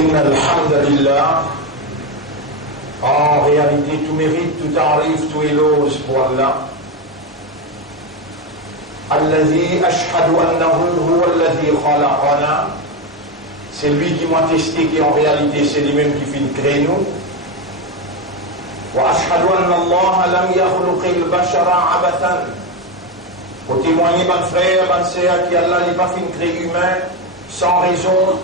إن الحمد لله, en réalité tout mérite, tout arrive, tout éloge pour Allah. الذي أشهد أنه هو الذي خلقنا, c'est lui qui m'a testé, qui en réalité c'est lui-même qui fait créer nous. وأشهد أن الله لم يخلق البشر عبثا, pour témoigner mon frère, mon sœur, qui Allah n'est pas fait créer humain sans raison.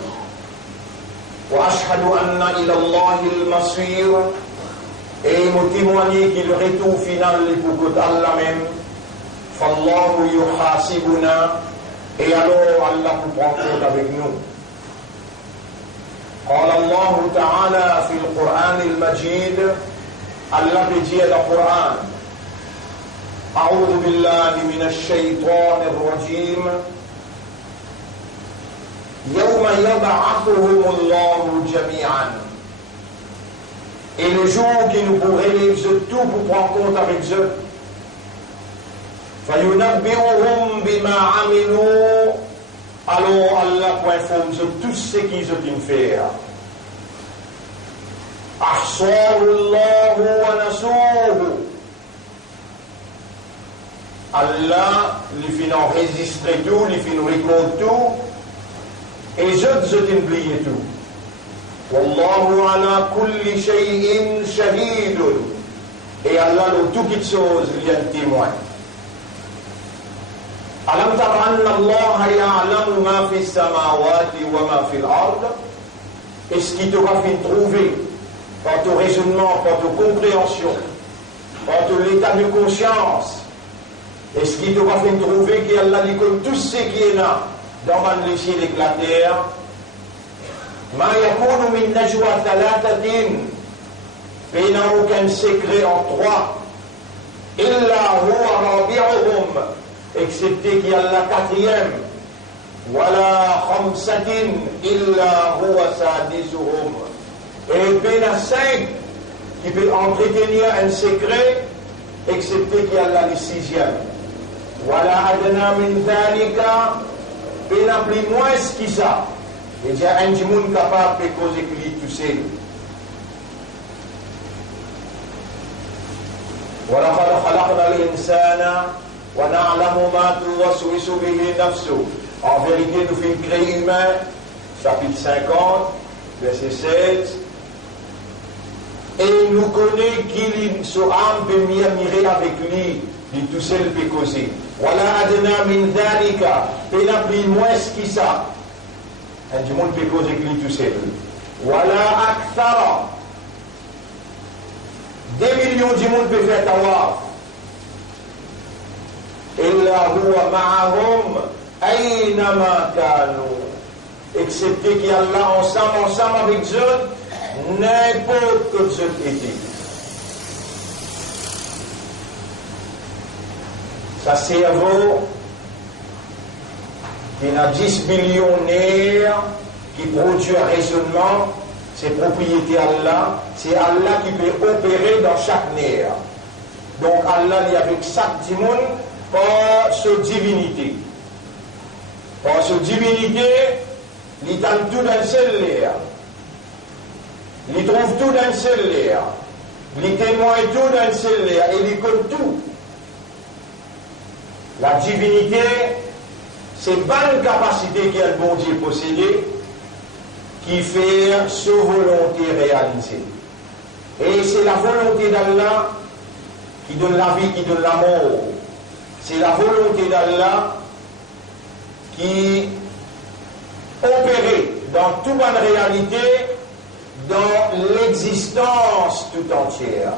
وأشهد أن إلى الله المصير, et me témoigner que le retour final est pour Allah même. فالله يحاسبنا, et alors Allah vous prend compte avec nous. قال الله تعالى في القرآن المجيد, Allah dit dans le Coran, أعوذ بالله من الشيطان الرجيم, يوم يبعثهم الله جميعا, et le jour qui nous pourrait tout pour prendre compte avec eux, فينبئهم بما عملوا, alors Allah pour informer tout ce qu'ils ont fait. أحصاه الله ونسوه, Allah les fait enregistrer tout, les fait récolter tout, et les autres ont oublié tout. والله على كل شيء شهيد, et Allah dans toute chose vient témoin. ألم تر أن الله يعلم ما في السماوات وما في الأرض, est-ce qu'il t'aura fait trouver par ton raisonnement, par ta compréhension, par ton état de conscience, est-ce qu'il t'aura fait trouver qu'Allah dit comme tout ce qui est là dans le ciel et la terre, ما يكون من نجوى ثلاثة, il n'a aucun secret en trois, إلا هو رابعهم, excepté qu'il y a la quatrième, ولا خمسة إلا هو سادسهم, et il y a 5 qui peut entretenir un secret, excepté qu'il y a la sixième. ولا أدنى من ذلك, il n'y a plus moins que ça. Il y a un monde capable de causer qu'il tout seul. ولقد خلقنا الإنسان ونعلم ما توسوس به نفسه. En vérité, nous faisons créer humain, chapitre 50, verset 16. Et nous connaissons qu'il se âme peut mirer avec lui, dit tout seul peut causer. Voilà adna min dhalika, il n'a plus moins que ça. Un du monde peut causer avec lui tout seul. Voilà akthara, 2 millions du monde peut faire tawaf. Illa huwa ma'ahum aynama kanu, excepté qu'il y a là ensemble avec eux, n'importe que ce était. Sa cerveau, il y a 10 millionnaires qui produisent un raisonnement, c'est propriété Allah, c'est Allah qui peut opérer dans chaque nerf. Donc Allah il y a avec chaque monde par sa divinité. Par sa divinité, il tente tout dans le seul nerf. Il trouve tout dans le seul nerf. Il témoigne tout dans le seul nerf. Et il connaît tout. La divinité, c'est pas une capacité que le bon Dieu possède qui fait sa volonté réalisée. Et c'est la volonté d'Allah qui donne la vie, qui donne la mort. C'est la volonté d'Allah qui opère dans toute bonne réalité, dans l'existence tout entière.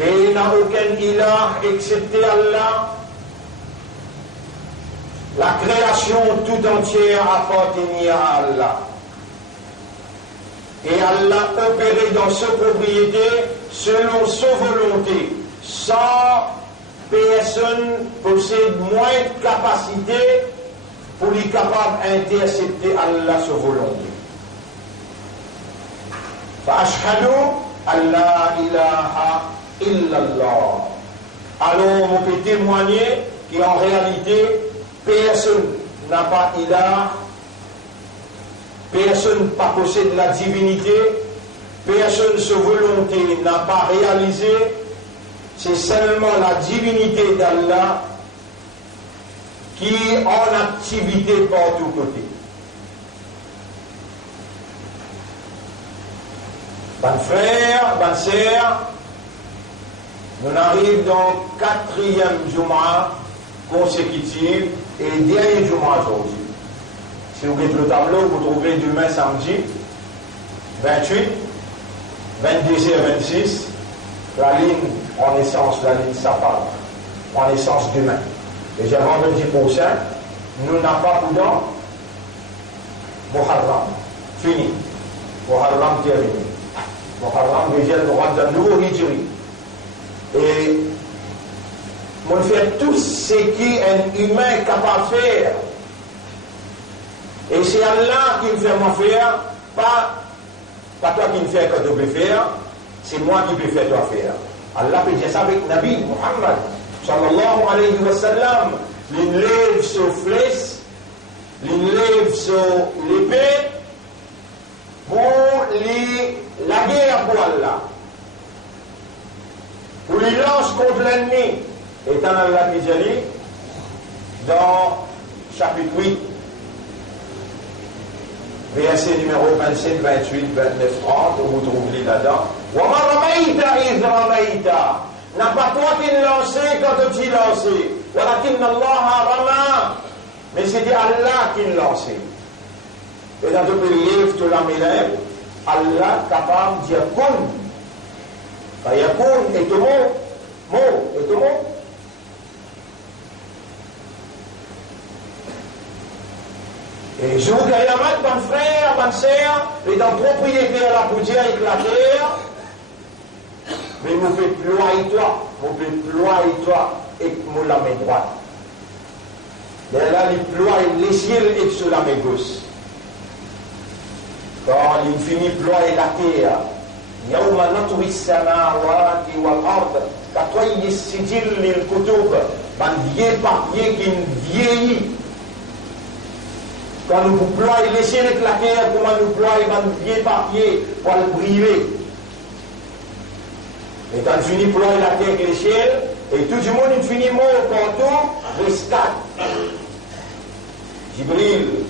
Et il n'y a aucun ilah excepté Allah. La création tout entière appartient à Allah. Et Allah opère dans sa propriété selon sa volonté, sans personne possède moins de capacité pour lui capable d'intercepter Allah sa volonté. فأشهد أن لا إله إلا الله. Alors on peut témoigner qu'en réalité personne n'a pas ilah personne pas possède la divinité, personne sa volonté n'a pas réalisé, c'est seulement la divinité d'Allah qui est en activité par tous côtés. Bonnes frères, bonnes sœurs, nous arrivons dans le 4e Jumu'ah consécutif et le dernier Jumu'ah aujourd'hui. Si vous regardez le tableau, vous trouvez demain samedi 28, 22h26, la ligne en essence, la ligne Safar, en essence demain. Et j'ai vendredi prochain, nous n'avons pas prudent, Muharram, fini. Muharram terminé. Muharram déjà le droit d'un nouveau Hijri. Et on fait tout ce qu'un humain est capable de faire. Et c'est Allah qui me fait moi faire, pas toi qui me fais que tu peux faire, c'est moi qui peux faire toi faire. Allah peut dire ça avec Nabi Muhammad, sallallahu alayhi wa sallam, il lève son flèche, il lève son épée, pour la guerre pour Allah. Pour il lance contre l'ennemi. Étant Allah qui dit dans chapitre 8, verset numéro 27, 28, 29, 30, vous trouvez là-dedans. Wama ramaïta iz ramaïta. N'a pas toi qui l'as lancé quand tu l'as lancé. Walakin Allah rama. Mais c'était Allah qui l'a lancé. Et dans le livre de la Mélève, Allah capable de dire kun. Fayakun est le mot est le mot. Et je vous dis, mon frère, ma sœur, est en propriété à la poussière avec la terre, mais nous fait ployer-toi, et nous la main droite. Mais là, il ploie les ciels et sur la main gauche. Quand il finit ployer la terre, يوم نطوي السماوات والأرض كطي السجل للكتب ban vieux papier qui vieillit. Quand nous ployons les ciels avec la terre, comment nous ployons ban vieux papier pour le briver. Et quand il finit ployer la terre avec les ciels, et tout le monde finit mort partout, restate. Jibril,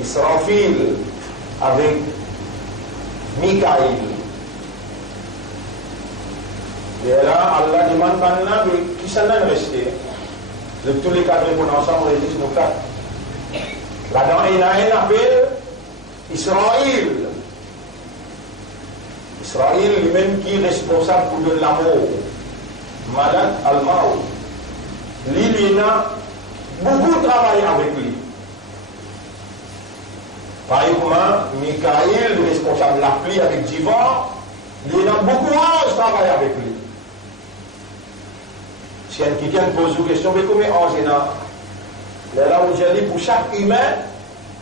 Israfil, avec Mikaïl. Et là, Allah demande maintenant qui s'en est resté. De tous les quatre qu'on ensemble résistent nos quatre. Là-dedans, il y a un appel Israël. Israël lui-même qui est responsable pour de l'amour. Malak al-Maou. Lui, il a beaucoup travaillé avec lui. Par exemple, Mikaïl, le responsable de la pluie avec Divan, il a beaucoup d'anges travaillé avec lui. Si quelqu'un pose une question, mais combien d'anges il y a? Là où j'ai dit, pour chaque humain,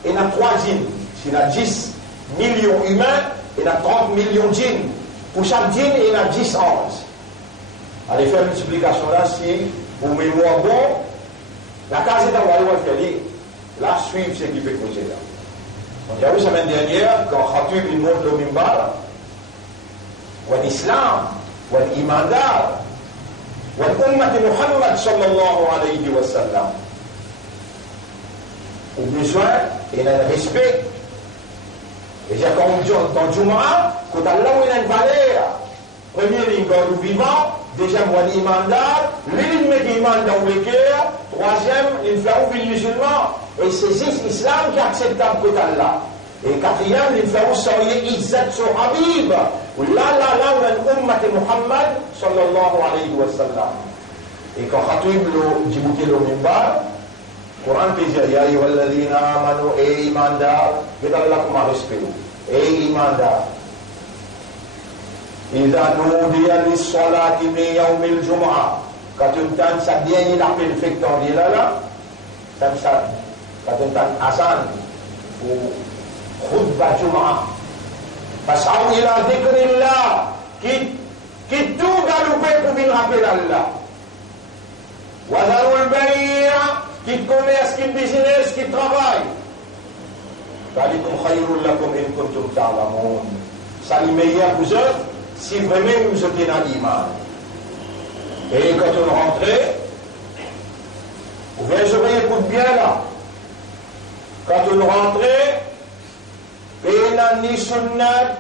il y a 3 djinns. S'il y a 10 millions d'humains, il y a 30 millions de djinns. Pour chaque djinn, il y a 10 anges. Allez faire une multiplication là, si vous mémoire bon, la case est envoyée, on va faire là, suivre ce qui peut causer là. Donc, il y a eu la semaine dernière, quand Khatib il monte le mimbar, ou l'islam, ou l'imandar, ou l'ummat Muhammad sallallahu alayhi wa sallam. Au besoin, il y a un respect. Et j'ai quand dans Jumu'ah, quand Allah il a une valeur, premier ligne dans le vivant, deuxième l'imandar, l'une met l'iman dans le cœur, troisième, il fait ouvrir le musulman. Et c'est l'islam qui est acceptable pour Allah. Et quatrième, il fait aussi Izzat sur Habib. Là, on a une ummat Muhammad sallallahu alayhi wa sallam. Et quand Khatib dit le mimbar, le Coran peut dire Ya ayyuhalladhina amanu et imandar, et Allah comme respect. Et imandar. إذا نودي للصلاة من يوم الجمعة كتنتان سبيني لقل فكتور دي لا تنسان كتنتان أسان وخطبة جمعة فاسعوا إلى ذكر الله كي توغلوا بيكم من رب الله وذروا البيع كي كوميرس كي بيزنس كي ترافاي Ça le meilleur vous autres, si vraiment vous êtes dans l'imam. Et quand on rentrait, vous verrez, écoute bien là. Quand on rentrait, pena ni sunnat,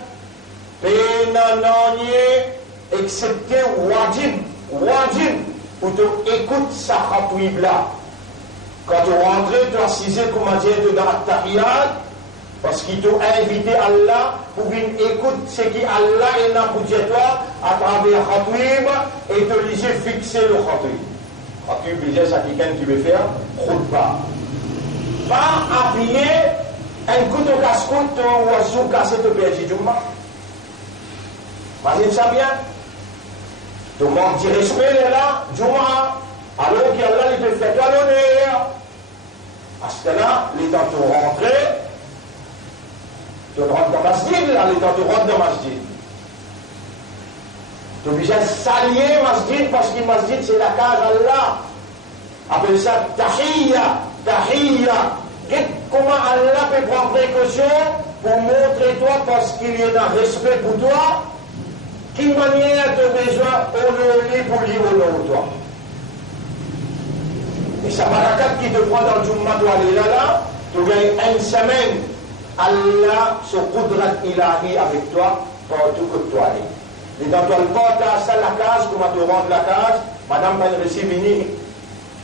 pena nanye, excepté wajib, où tu écoutes sa khatouib là. Quand tu rentrais, tu assisais, comment dire, dans la tahiyat, parce qu'il t'a invité Allah pour venir écouter ce qui Allah est dans pour toi à travers khatouib et te laisser fixer le khatouib. Khatouib, c'est ça quelqu'un qui veut faire khutbah. Pas appuyer un coup de casse-côte ou un sou cassé de perdu du mal. Imagine ça bien. Donc, on dit respect là, Juma, alors qu'Allah il te fait l'honneur. À ce temps-là, les temps de rentrer, tu rentres dans le masjid, là, les temps de rentrer dans le masjid. Tu es obligé de saluer le masjid parce que le masjid c'est la case Allah. Appelle ça tahiyya. Comment Allah peut prendre précaution pour montrer toi parce qu'il y a un respect pour toi. Quelle manière tu as besoin honorer pour lui honorer toi. Et sa barakat qui te prend dans le Jumma, tu aller là, tu gagnes une semaine. Allah se qudrat ilahi avec toi partout que tu ailles. Et dans ton porte à ça la case, comment tu rentres la case, madame va le recevoir.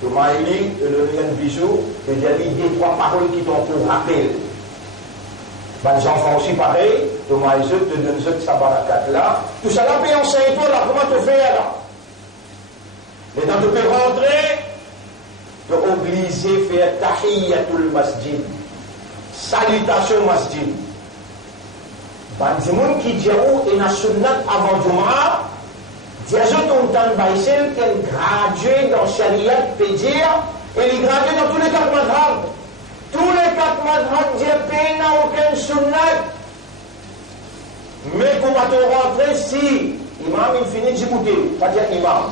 Tu m'as dit, tu donnes un bisou, et j'ai dit deux, trois paroles qui t'ont pour rappel. Les enfants aussi pareil, tu m'as dit, tu donnes sa barakat là. Tout ça là, puis enseigne toi là, comment tu fais là. Et dans tu peux rentrer, tu es obligé de faire tahiyyatul masjid. Salutation masjid. Les gens qui disent et na sunnat avant Jum'a, des gens qui ont baissé, qui sont gradués dans Sharia, peut dire, et les gradués dans tous les quatre madhab. Tous les quatre madhab disent qu'il n'y a aucun sunnat. Mais comment tu rentres si l'imam il finit d'écouter, pas dire imam.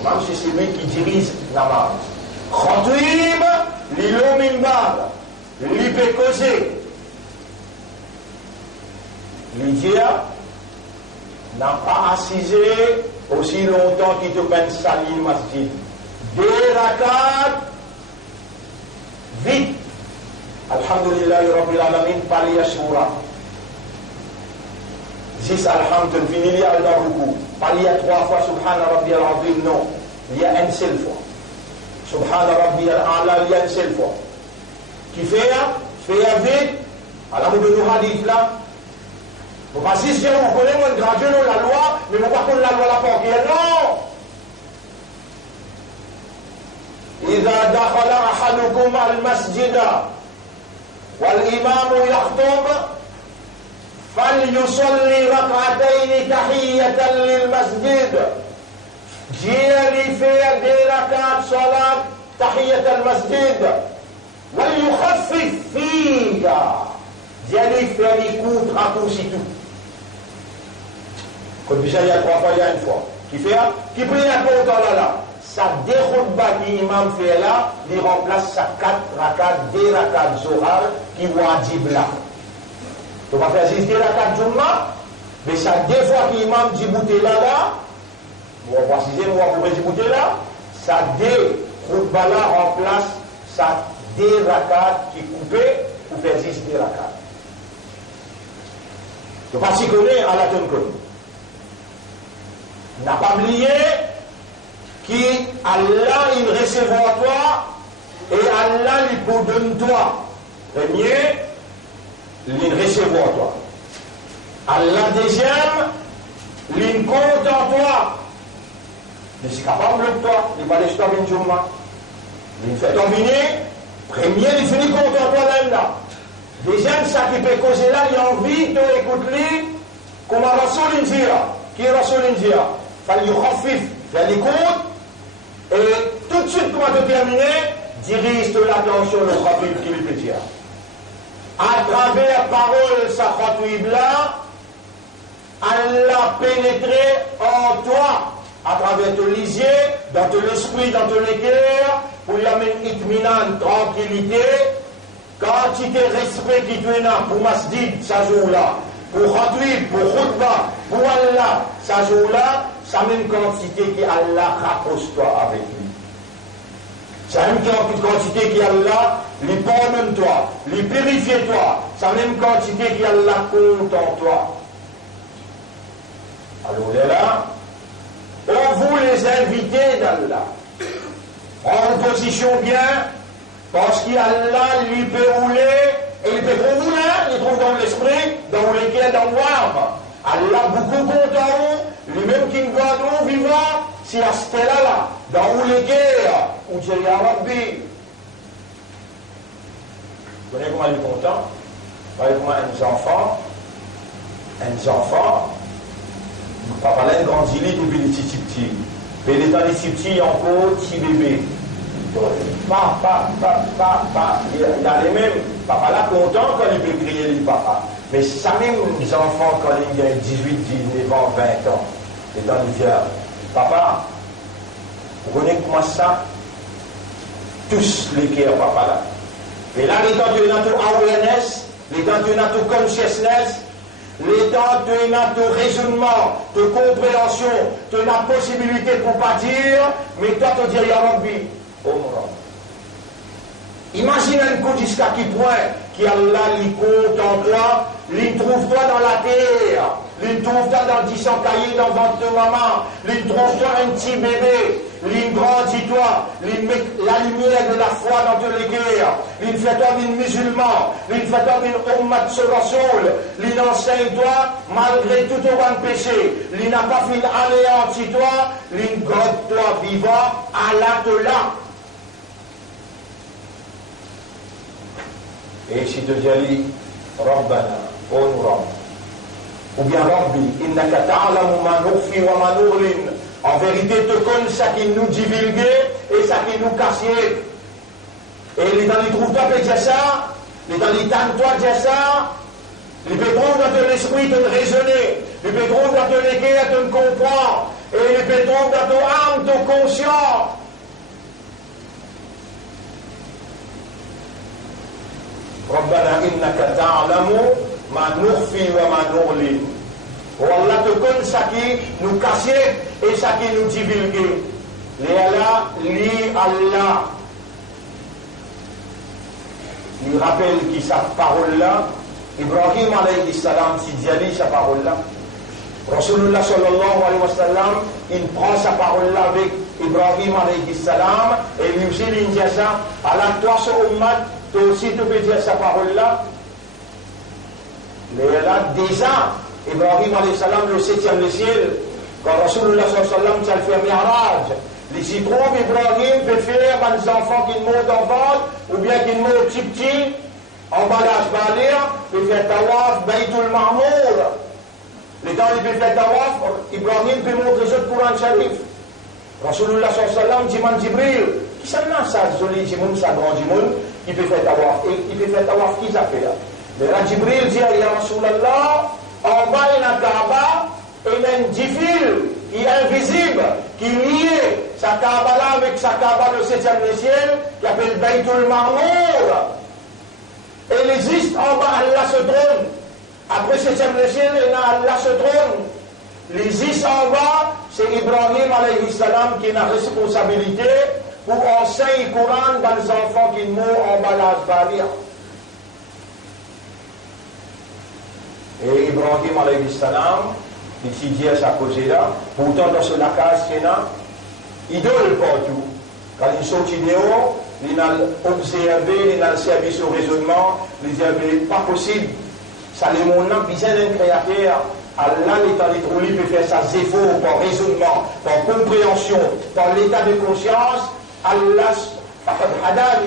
Imam c'est celui qui dirige la namaz. Khatib, l'ilo minbar, l'ipé causé. Lydia n'a pas assisé aussi longtemps qu'il te peine salir masjid. Deux rakat, vite. Alhamdulillah, Rabbil Alamin, pali Ashura. 10 alhamdulillah, fini li al-Daruku. Pali à 3 fois, Subhana Rabbi al-Azim, non. Il y a une seule fois. Subhana Rabbi al-A'la, il y a une seule fois. Qui fait vite. Alors, nous donnons hadith là. Vous passez si on connaît mon gradué la loi, mais vous ne pas la loi la porte. Non! إذا دخل أحدكم المسجد والإمام يخطب فليصلي ركعتين تحية للمسجد. جيري في des ركعات صلاة تحية المسجد وليخفف فيها. جيري في l'écoute raccourci tout. Comme déjà il y a 3 fois, il y a une fois. Qui prie un peu autant là. Sa déroutba qui imam fait là, il remplace sa 4 rakat, 2 rakat zohar qui wajib là. Tu vas faire 6 rakat jumma, mais ça 2 fois qu'imam dit bouté là, on va préciser, on va pouvoir dire bouté là, sa déroutba là remplace sa 2 rakat qui coupé pour faire 6 rakat. Tu vas s'y connaître à la tonne conne. N'a pas oublié qui Allah il recevra toi et Allah il pardonne toi. Premier, il recevra toi. Allah deuxième, il compte en toi. Mais c'est capable de toi. Il va laisser toi une journée. Il fait dominer. Premier, il finit compte en toi même là. Deuxième, ça qui peut causer là, il a envie de écouter comme Rasoul Inzira. Qui est Rasoul Inzira? Fallait khafif, faire les comptes. Et tout de suite, comment te terminer, dirige l'attention le khatib qui lui peut dire. À travers parole sa khatib là, Allah pénétré en toi, à travers ton lisier, dans ton esprit, dans ton cœur, pour y amener itminan, tranquillité, quantité de respect qui tu as pour masjid, ça joue là, pour khatib, pour khutbah, pour Allah, ça joue là, sa même quantité qui Allah rapproche-toi avec lui. Sa même quantité qui Allah lui pardonne-toi, lui purifie-toi, sa même quantité qui Allah compte en toi. Alors là, on vous les invités d'Allah. En position bien, parce qu'Allah lui peut rouler, et il peut trouver là, il trouve dans l'esprit, dans les cœurs, dans l'âme. Allah beaucoup content, lui-même qui nous garde vivant, si à ce là, dans les cœurs, où Dieu y a Rabbi. Vous connaissez comment il est content? Vous voyez comment un enfant, papa là, il grandit depuis les petits. Mais il est dans les petits, encore petit bébé. Papa, il y a les mêmes. Papa là content quand il peut crier le papa. Mais ça même les enfants quand ils ont 18, 19 ans, 20 ans, et dans l'hiver, papa, vous connaissez comment ça? Tous les cœurs, papa là. Et là, les temps tu as tout awareness, les temps tu as tout consciousness, les temps tu as tout raisonnement, de compréhension, tu as la possibilité pour pas dire, mais toi tu dis ya Rabbi. Imagine un coup jusqu'à qui point qui Allah lui compte en toi, lui trouve toi dans la terre, lui trouve toi dans 10 cahiers dans le ventre de maman, lui trouve toi un petit bébé, lui grandit toi, lui met la lumière de la foi dans tous les guerres, lui fait toi une musulman, lui fait toi une ummat sur Rasoul, lui enseigne toi malgré tout aucun péché, lui n'a pas fait anéanti toi, lui garde toi vivant, Allah te l'a. Et si tu dis Rabbana, oh nous Rabb, ou bien Rabbi, innaka ta'lamu ma nukhfi wa ma nu'lin, en vérité te connais ça qui nous divulgue et ça qui nous casse. Et les dans les trouve toi dire ça, les dans les tannes toi dire ça, les pétrons dans ton esprit te raisonner, les pétrons dans ton équerre te comprendre, et les pétrons dans ton âme te conscient. ربنا إنك تعلم ما نخفي وما نعلن. Allah te connaît ça qui nous cache et ça qui nous divulgue. Allah, il rappelle qui sa parole là. Ibrahim alayhi salam, si dit sa parole là. Rasulullah sallallahu alayhi wa sallam, il prend sa parole là avec Ibrahim alayhi salam et lui aussi il dit ça. Allah, toi, ce ummat, toi aussi tu peux dire sa parole là. Mais là, déjà, Ibrahim alayhi salam, le 7e ciel, quand Rasulullah sallallahu alayhi wa sallam fait Mi'raj, les y trouve Ibrahim peut faire des enfants qui montent en ventre, ou bien qui montent petit, emballage balir, peut faire tawaf, Baytul Ma'mour. Les temps il peut faire tawaf, Ibrahim peut montrer les autres Coran Sharif. Rasulullah sallallahu alayhi wa sallam dit man Jibril, qui s'en a ça, joli Jimoun, ça grand Jimoun, qui peut faire tawaf. Et il peut faire tawaf, qui ça fait là? Mais là, Jibril dit, ya Rasulallah, en bas, il y a un Kaaba, et il y a une fil qui est invisible, qui lie sa Kaaba là avec sa Kaaba le 7e ciel, qui appelle Baytul Ma'mour. Et il existe en bas, Allah se trône. Après 7e ciel, Allah se trône. Il existe en bas, c'est Ibrahim alayhi salam qui a la responsabilité pour enseigner le Coran dans les enfants qui mourent en bas l'Asbalia. Et Ibrahim alayhi salam, il dit à sa cause là, pourtant dans ce lacage qu'il y a, idole partout. Quand il sort dehors, il a observé, il a le service au raisonnement, il dit, pas possible. Ça les mon âme, besoin d'un créateur. Allah, l'état d'être peut faire ça zéro par raisonnement, par compréhension, par l'état de conscience. Allah,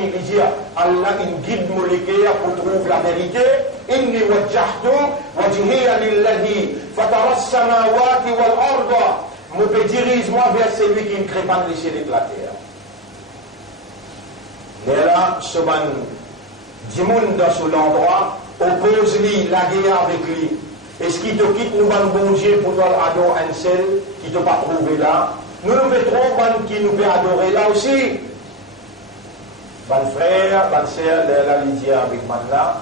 il dit, Allah, il guide mon cœur pour trouver la vérité. Inni wajjahtu wajhiya lillahi fatara as-samawati wal arda. Me dirige-moi vers celui qui ne crée pas les cieux et la terre. Et là, ce man, du monde dans cet endroit, oppose-lui la guerre avec lui. Est-ce qu'il te quitte, nous allons bon Dieu pour nous adorer un seul qui ne t'a pas trouvé là? Nous nous mettrons qui nous peut adorer là aussi. Et Ibrahim alayhi salam, il dit, Allah, il guide mon cœur pour trouver la vérité. Inni wajjahtu wajhiya lillahi fatara as-samawati wal arda. Me dirige-moi vers celui qui ne crée pas les cieux et la terre. Et là, ce man, du monde dans cet endroit, oppose-lui la guerre avec lui. Est-ce qu'il te quitte, nous allons bon Dieu pour nous adorer un seul qui ne t'a pas trouvé là? Nous nous mettrons qui nous peut adorer là aussi. Mon frère, ma soeur, la Lydia avec moi là,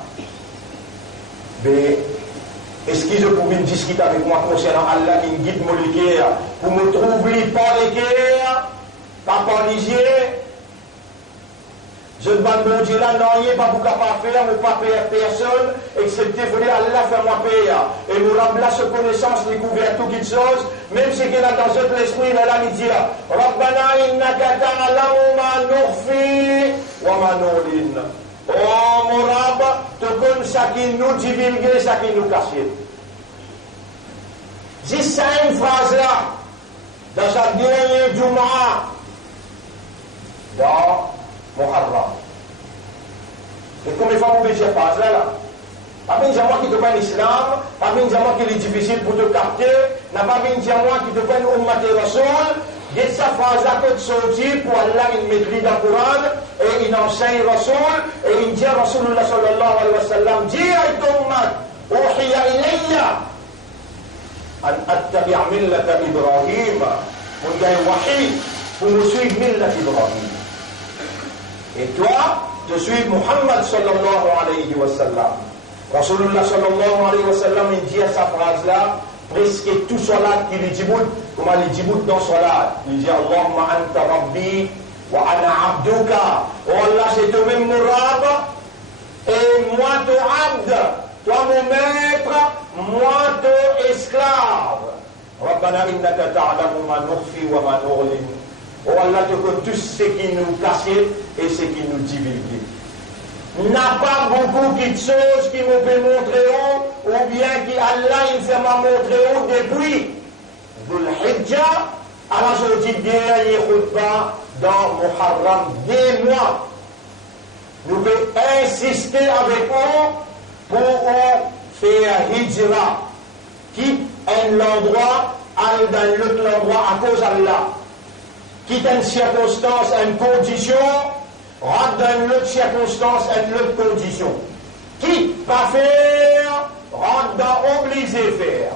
est-ce qu'ils peuvent discuter avec moi concernant Allah qui me guide mon cœur pour me trouver pas les cœurs, pas paralysé? Je ne demande pas Dieu là, non, il n'y a pas pour capable faire, mais pas payer personne, excepté voler Allah faire moi payer. Et nous rappelons ce connaissance, découvert toutes les choses, même si qu'il a dans notre esprit, là, il dit, Rabbana innaka ta'lamu ma nukhfi wa ma nu'lin. Oh mon Rabb, tu connais ça qui nous divulgue, ça qui nous cache. Dis ça une phrase là, dans sa dernière Jumu'ah, dans Muharram. Et combien de fois vous dire pas là? Pas bien dire moi qui te prenne l'islam, pas bien dire moi qu'il est difficile pour te capter, n'a pas bien dire moi qui te prenne Ummat Rasoul. Et sa phrase à côté sortie pour Allah, il maîtrise le Coran et il enseigne Rasoul et il dit à Rasulullah sallallahu alayhi wa sallam, dis à ton ummat, uhiya ilayya an attabi' millata Ibrahim. On dit wahi pour me suivre millata Ibrahim. Et toi, tu suis Muhammad sallallahu alayhi wa sallam. Rasulullah sallallahu alayhi wa sallam, il dit à sa phrase-là, presque tout salat qu'il dit, comme il dit dans salat, il dit Allahumma anta rabbi wa ana abduka. Oh Allah, c'est toi-même mon Rabb, et moi ton abd, toi mon maître, moi ton esclave. Rabbana innaka ta'lamu ma nukhfi wa ma nu'lin. Oh Allah, tu connais tout ce qui nous cache et ce qui nous divulgue. N'a pas beaucoup de choses qui me peut montrer ou bien qui Allah il fait m'a montrer depuis Dhul Hijjah à la sortie dernier khutbah dans Muharram 2 mois. Nous devons insister avec eux pour faire Hijra, quitte un endroit, aller dans l'autre endroit à cause d'Allah. Quitte une circonstance, une condition, rentre dans une autre circonstance, une autre condition. Quitte pas faire, rentre dans obligé faire.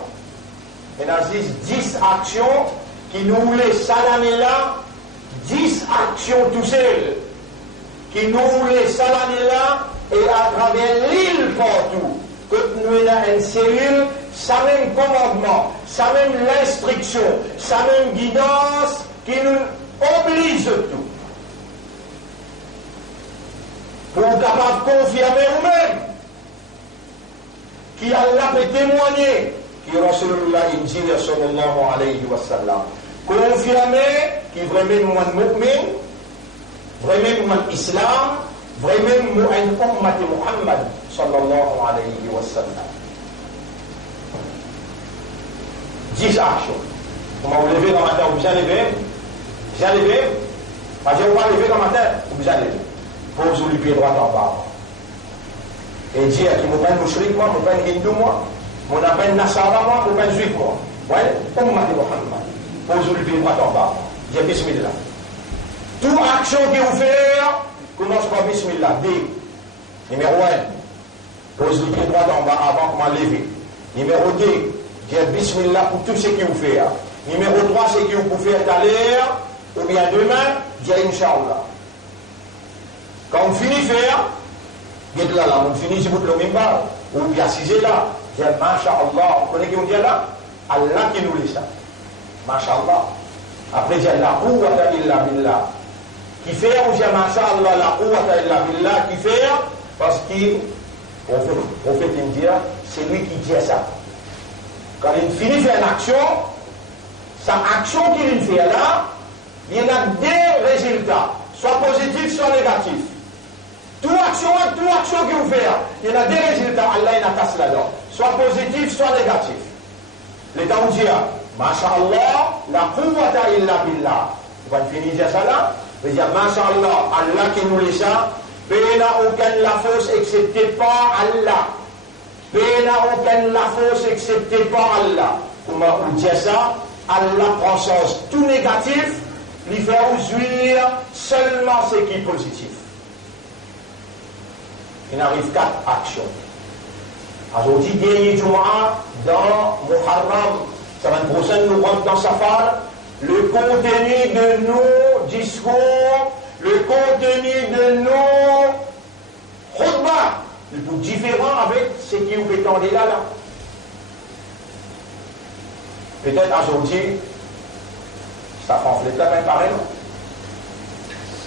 Et dans 10 actions qui nous voulaient salamer là, 10 actions tout seules qui nous voulaient salamer là et à travers l'île partout. Que nous avons une cellule, ça même commandement, ça même l'instruction, ça même guidance qui nous oblige tout. Pour capable de confirmer nous-mêmes qui Allah peut témoigner, qui Rasulullah dit sallallahu alayhi wa sallam, confirmer qui vraiment moi mu'min, vraiment moi islam, vraiment moi un ummat Muhammad sallallahu alayhi wa sallam. 10 actions. On va vous lever dans le matin, vous allez lever. Vous allez lever. Parce que vous allez lever dans le matin, vous allez lever. Pour vous lever droit en bas. Et dire qu'il m'appelle Mouchrik, moi, m'appelle Hindu, moi, m'appelle Nasara, moi, m'appelle Juif, moi. Ouais, Ummat Muhammad. Pour vous lever droit en bas. J'ai Bismillah. Toute action que vous faites, commence par Bismillah. D. Numéro 1. Pose le pied droit en bas avant qu'on lever. Numéro 2. J'ai Bismillah pour tout ce que vous faites. Numéro 3, c'est que vous pouvez faire tout à l'heure, ou bien demain, j'ai Inch'Allah. Quand on finit de faire, dites là, on finit de le mimbar, ou bien si c'est là, j'ai Masha'Allah. Vous connaissez qui on dit là? Allah qui nous laisse ça. Masha'Allah. Après, j'ai la quwwata illa billah. Qui fait, ou j'ai Masha'Allah, la quwwata illa billah, qui fait, parce qu'on fait une dire, c'est lui qui dit ça. Quand il finit de faire une action, sa action qu'il fait là, il y a des résultats, soit positifs, soit négatifs. Toute action qu'il vous fait, il y a des résultats, Allah il a cassé là-dedans, soit positifs, soit négatifs. Les temps où dit, Masha'Allah, la quwwata illa billah. Vous allez finir de ça là, vous dire, Masha'Allah, Allah qui nous laisse ça, il n'a aucune la force excepté par Allah. Il n'a aucune la force excepté par Allah. Comment on dit ça? Allah prend sens tout négatif, lui fait jouir seulement ce qui est positif. Il arrive 4 actions. Aujourd'hui, dernier Jumu'ah dans Muharram, semaine prochaine, nous rentrons dans Safar. Le contenu de nos discours le contenu de nos khutbah est tout différent avec ce qui vous prétendez là. Peut-être aujourd'hui, ça fanflette là, même pareil.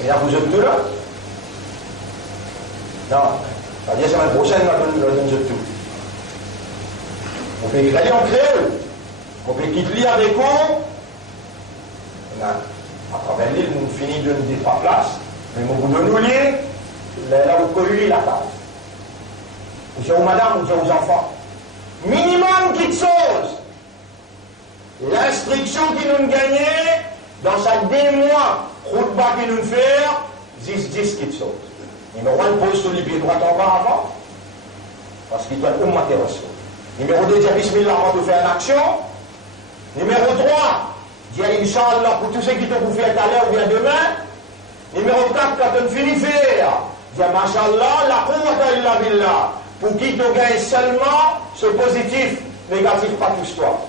Et là, vous êtes tous là. Non, ça veut dire que la semaine prochaine, nous êtes tous. On peut écrire en créole. On peut quitter avec vous. À travers l'île, nous finissons de nous dire pas place. Mais au bout de nous lire, là, vous collez la table. Vous dites aux madame, vous dites aux enfants. Minimum quelque chose. L'instruction qui nous gagnait dans chaque des mois, khutbah qui nous fait, 10 quelque chose. Numéro 1, pose sur les pieds droits en bas avant. Parce qu'il doit être un matériau. Numéro 2, dire Bismillah avant de faire une action. Numéro 3, dire Inch'Allah pour tous ceux qui t'ont fait tout à l'heure ou bien demain. Numéro 4, quand on finit de faire, dire Masha'Allah, la quwwata illa billah. Pour qui te gagne seulement ce positif, négatif, pas tout toi.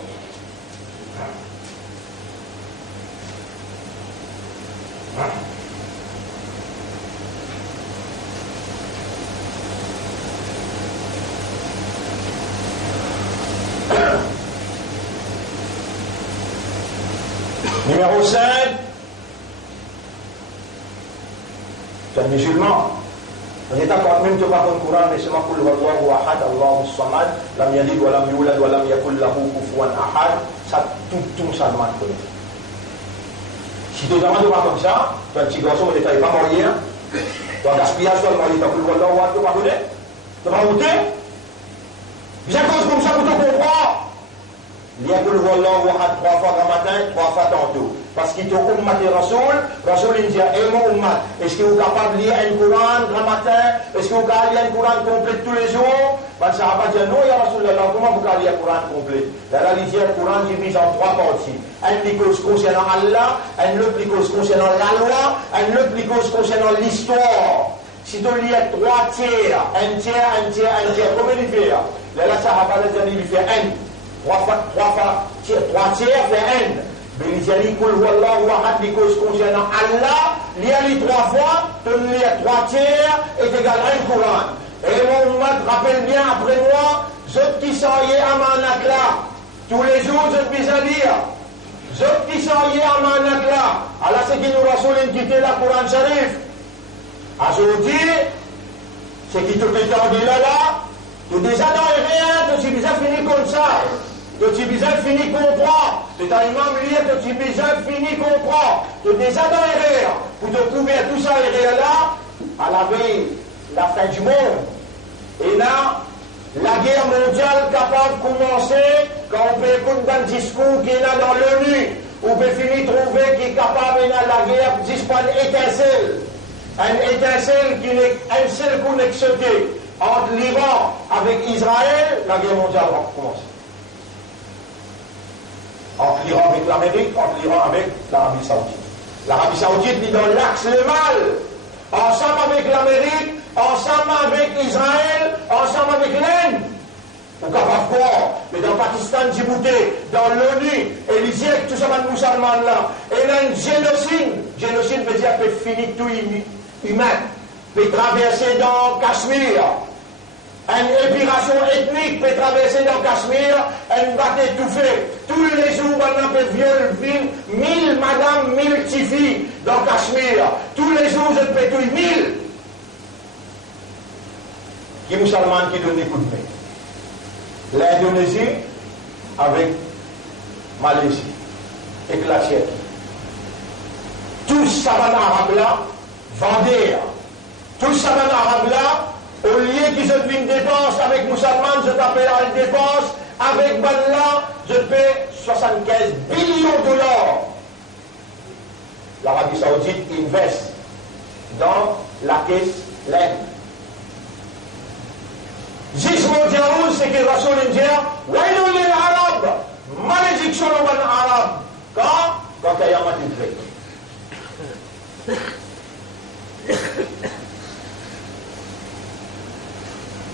Numéro 5, tu es un musulman. On est d'accord, même tu parles du Coran, mais c'est ma kul wallahu ahad, Allahu samad, lam yalid wa lam yulad wa lam yakul lahu kufuwan ahad. Ça, tout musulman connaît. Si tu demandes pas comme ça, tu as un petit garçon, mais tu n'es pas marié, tu as gaspillé seulement, tu as kul wallahu ahad, tu vas connaître, tu vas router. Bien cause comme ça pour te comprendre. Il y a kul wallahu ahad 3 fois grand matin, 3 fois tantôt. Parce qu'il te ummat et Rasoul, Rasoul il dit, eh mon ummat, est-ce que vous êtes capable de lire un Coran grand matin? Est-ce que vous pouvez lire un Coran complet tous les jours? Ben, ça va pas dire, non, ya Rasoul, comment vous pouvez lire un Coran complet? Là, il dit, le Coran divise en 3 parties. Un cause concernant Allah, un autre cause concernant la loi, un autre cause concernant l'histoire. Si tu lis 3 tiers, un tiers, combien il fait? Là, ça va pas dire, il fait 1. 3 tiers fait 1. Bénisali kul wallahu ahad li cause concernant Allah, lis 3 fois, tu lis 3 tiers est égal à un Coran. Et mon ummat, rappelle bien après moi, ceux qui sont liés à Manakla, tous les jours, je vais à lire. Ceux qui sont liés à Manakla, Allah c'est qui nous rasoulent quitter la Coran Sharif. Aujourd'hui, c'est qui te prétendent là, tu déjà dans les rien, tu as déjà fini comme ça. Tu as déjà fini comprendre. Tu as imam lié, tu as déjà fini comprendre. Tu as déjà dans l'erreur. Pour te couvrir tout ça, l'erreur là, à la veille, la fin du monde. Et là, la guerre mondiale capable de commencer quand on peut écouter un discours qui est là dans l'ONU. On peut finir trouver qui est capable de la guerre, disparaître étincelle. Un étincelle qui n'est un seul coup n'est sauté entre l'Iran avec Israël, la guerre mondiale va commencer. Entre l'Iran avec l'Amérique, entre l'Iran avec l'Arabie Saoudite. L'Arabie Saoudite est dans l'axe le mal. Ensemble avec l'Amérique, ensemble avec Israël, ensemble avec l'Inde. Ou capable quoi? Mais dans le Pakistan, Djibouti, dans l'ONU, et l'Israël, tout ça, les musulmans là. Et là, un génocide. Génocide veut dire que finir tout humain. Peut traverser dans Cachemire. Une épuration ethnique peut traverser dans Cachemire, elle va t'étouffer. Tous les jours, on peut violer 1000 madames, 1000 petites filles dans Cachemire. Tous les jours, je peux tuer 1000. Qui est musulman qui donne des coups de main? L'Indonésie avec Malaisie et la Tchèque. Tous ça va arabe là, Vendée. Tous ça va arabe là. Au lieu qu'ils aient une dépense avec musulmans, je t'appelle à une dépense, avec Banla, je paie 75 billions de dollars. L'Arabie Saoudite investe dans la caisse l'Inde. Zis mondial, c'est que Rasoul Indien, Waïnou les Arabes, malédiction aux Arabes. Quand il y a un fait.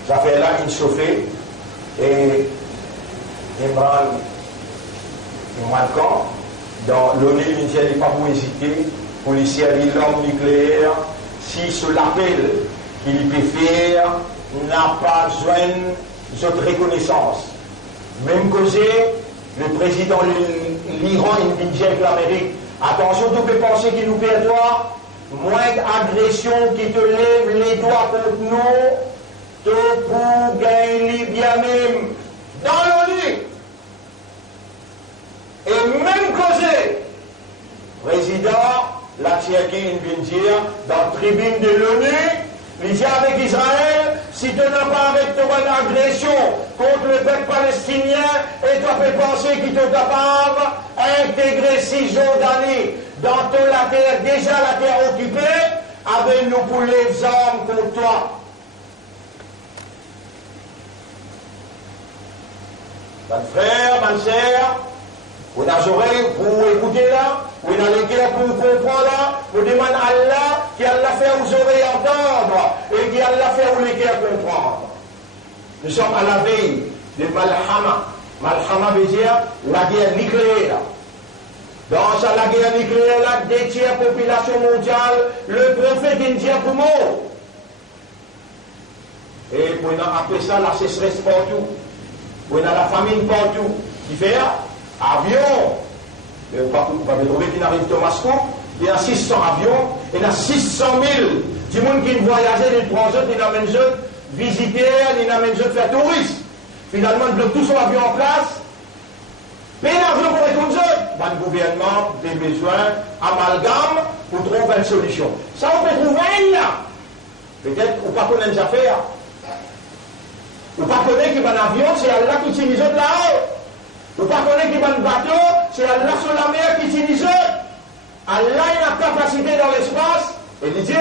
Ça fait là une chauffée et Imran Khan, dans l'ONU, il n'est pas pour hésiter, policier l'arme nucléaire, si ce l'appel qu'il peut faire n'a pas besoin de reconnaissance. Même causé, le président de l'Iran, il vient avec l'Amérique. Attention, tu peux penser qu'il nous perd toi, moins d'agression qui te lève les doigts contre nous, te pour gagner bien même dans l'ONU. Et même causé, président, la Tchéquie vient dire, dans la tribune de l'ONU, il dit avec Israël, si tu n'as pas avec ton agression contre le peuple palestinien, et tu peux penser qu'il est capable d'intégrer 6 Jordanie dans toute la terre, déjà la terre occupée, avec nous pour les armes contre toi. Mon frère, ma sœur, vous avez oreilles pour écouter là, vous avez les cœurs pour comprendre là, vous demandez à Allah qui a la fait aux oreilles entendre et qui a la fait aux les cœurs comprendre. Nous sommes à la veille de Malhama. Malhama veut dire la guerre nucléaire. Dans la guerre nucléaire, la 2 tiers de la population mondiale, le prophète indien pour mort. Et pour après ça, la sécheresse partout. Pour la famine partout. Qui fait avion. Vous pouvez trouver qu'il arrive Thomas Cook. Il y a 600 avions. Il y a 600 000 du monde qui voyageait des transit, il amène eux visiter, il amène eux faire tourisme. Finalement, ils bloquent tout son avion en place. Mais l'avion pour retourner eux. Le gouvernement a besoin amalgame pour trouver une solution. Ça, on peut trouver là. Peut-être, ou pas connaître les affaires. Ou pas connaître qu'il y a un avion, c'est Allah qui utilise là-haut. Ou pas connaître qu'il y a un bateau, c'est Allah sur la mer qui utilise. Allah a la capacité dans l'espace, et il dit,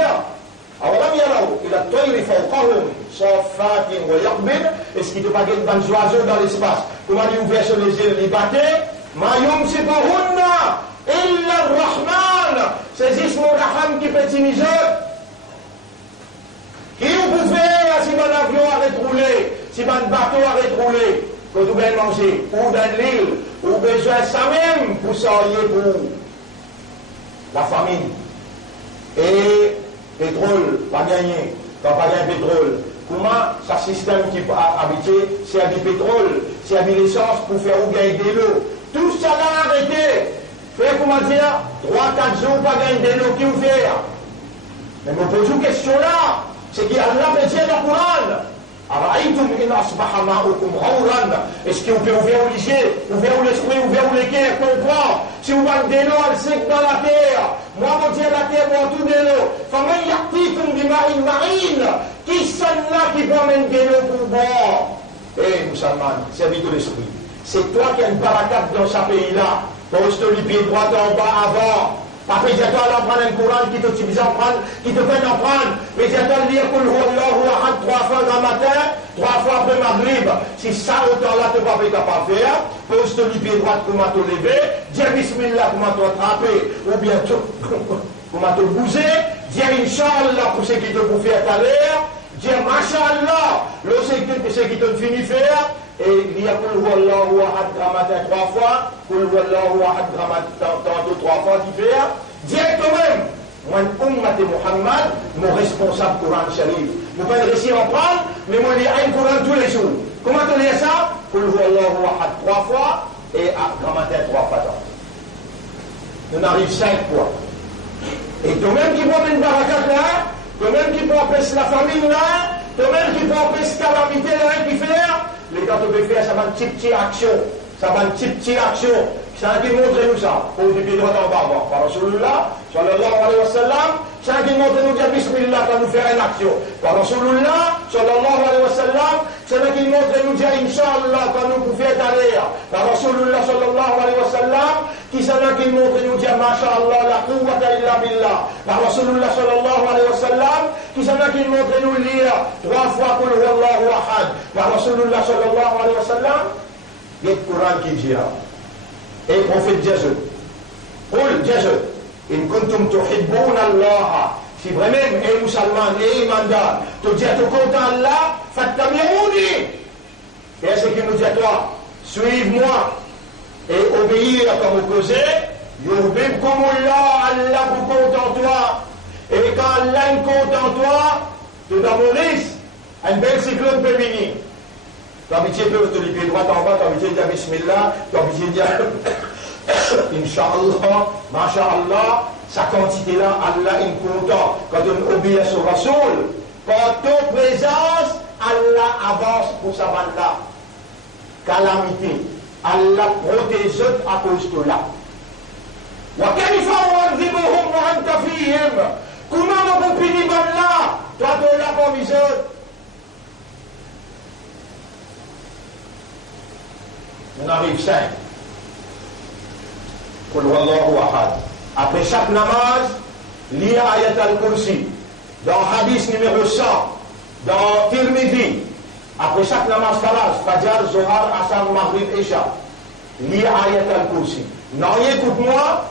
أولم يروا إلى الطير فوقهم صافات ويقبض. Est-ce qu'il ne peut pas gagner des oiseaux dans l'espace? Comment il ouvert sur les îles, les bâtés? ما يمسكهن إلا الرحمن. C'est Ismo Raham qui peut utiliser. Qui vous pouvez, si mon avion arrête de rouler, si mon bateau arrête de rouler, que vous pouvez manger, ou dans l'île, ou besoin ça même pour s'allier pour la famine. Et pétrole, pas gagné, pas gagné pétrole. Comment ce système qui a habité, c'est du pétrole, c'est de l'essence pour faire ou gagner de l'eau. Tout ça l'a arrêté. Fait comment dire, 3-4 jours, pas gagner de l'eau, qui vous fait? Mais me pose une question là, c'est qu'il y a Allah peut dire dans le Coran. Est-ce que vous pouvez ouvrir les yeux, ouvrir l'esprit, ouvrir les cœurs, comprendre? Si vous avez de l'eau, elle sec dans la terre. Moi, mon Dieu, la terre, moi, tout de l'eau. Famille Yarti, comme des marines. Qui sont là qui promènent de l'eau pour boire? Eh, musulman, service de l'esprit. C'est toi qui as une barakat dans ce pays-là. Pose-toi le pied droit en bas avant. Pas médiateur à prendre un Coran qui te fait en prendre, qui te fait en prendre. Médiateur lire Kul Huwallahu Ahad 3 fois dans le matin, 3 fois après Maghrib. Si ça autant-là tu pas capable de faire, pose-toi le pied droit comment te lever, dis Bismillah comment te attraper, ou bien comment te bouger, dis Inch'Allah pour ce qui te pour faire tout à l'heure, dis Masha'Allah, ce qui te finit faire. Et il y a Kul Huwallahu Ahad matin 3 fois, Kul Huwallahu Ahad tantôt 3 fois qui fait, directement, moi, Ummat Muhammad, mon responsable Coran Sharif. Vous pouvez réussir à prendre, mais moi, il y a un Coran tous les jours. Comment tu lis ça? Kul Huwallahu Ahad 3 fois, et matin 3 fois. On arrive 5 fois. Et toi-même qui prends une barakat là, toi-même qui prends la famille là, toi-même qui prends la calamité là, qui fait, les gars, tu peux faire, ça va une petite action. Ça va une petite action. Ça qui montre nous ça. Pour du pied droit en bas. Par Rasulullah, sallallahu alayhi wa sallam, ça qui montre nous dire Bismillah quand nous faire une action. Par Rasulullah, sallallahu alayhi wa sallam, ça qui montre nous dire Inch'Allah quand nous pouvons faire d'aller. Par Rasulullah, sallallahu alayhi wa sallam, qui ça qui montre nous dire Masha'Allah, la quwwata illa billah. Par Rasulullah, sallallahu alayhi wa sallam, qui ça qui montre nous lire 3 fois Kul Huwallahu Ahad. Par Rasulullah, sallallahu alayhi wa sallam, il y a le Coran qui dit. Et le prophète Jésus. قل Jésus. إن كنتم تحبون الله. Si vraiment, les musulmans, les imandats, tu dis à ton compte Allah, fattabi'ouni. Et ce qu'il nous dit à toi, suive-moi et obéir comme vous causez, Yuhibbukumullah, Allah vous compte en toi. Et quand Allah compte en toi, tu dois mourir. Un bel cyclone féminin. Tu as habitué de les pieds droits en bas, tu as habitué de dire Bismillah, tu as habitué de dire Inch'Allah, Masha'Allah, sa quantité-là, Allah est content. Quand on obéit au Rasoul, par ton présence, Allah avance pour sa bande-là. Calamité. Allah protège à cause de là. وكيف أعذبهم وأنت فيهم? Comment on peut punir là? Toi, tu es là parmi eux. On arrive 5. Qul huwallahu ahad. Après chaque namaz, lis ayat al-Kursi. Dans hadith numéro 100, dans Tirmidhi, après chaque namaz Faraz, Fajr, Zohar, Asar, Maghrib, Isha, lis ayat al-Kursi. Non, écoute-moi.